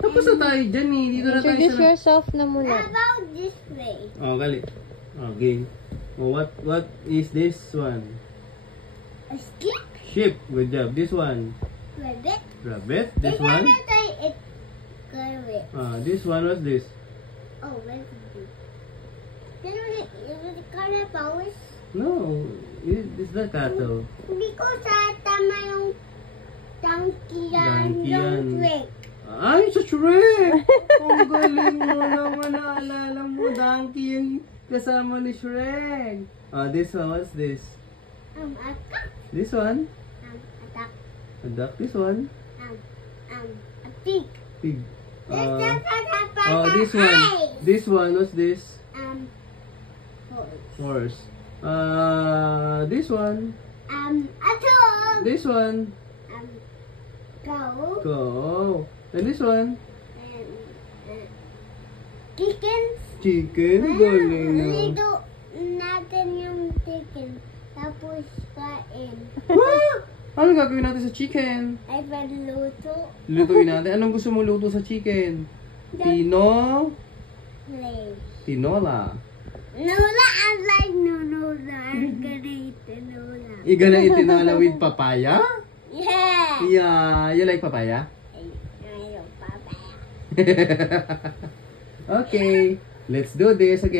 Tapos na tayo dyan eh. Dito na tayo Introduce sa... yourself na muna. How about this way? Oh, gali. Okay. Oh, what is this one? A skip? Sheep. Good job. This one. Rabbit? Rabbit. This one. It's carrot. This one was this. Oh, where's this? Is it carrot powers? No. This is the cattle. Hindi ko sa tama yung donkey yan. Donkey Yung yan. trick. Ay, sa Shrek! Ang galing mo naman, naalala mo, donkey yung kasama ni Shrek. This one, what's this? Attack. This one? Attack. A duck. This one? A pig. Pig. This This one. This one, what's this? Horse. Horse. This one. A dog. This one. Cow. Go. And this one? Chickens. Chicken. Galing na. Nilito natin yung chicken. Tapos kain. What? Ano gagawin natin sa chicken? Ay, paluto. Lutuin natin. Anong gusto mo luto sa chicken? Play. Tinola. Nola, I like Nola. I'm gonna eat the Nola. You gonna eat tinola with papaya? Yeah. Yeah. You like papaya? I love papaya. Okay. Let's do this again.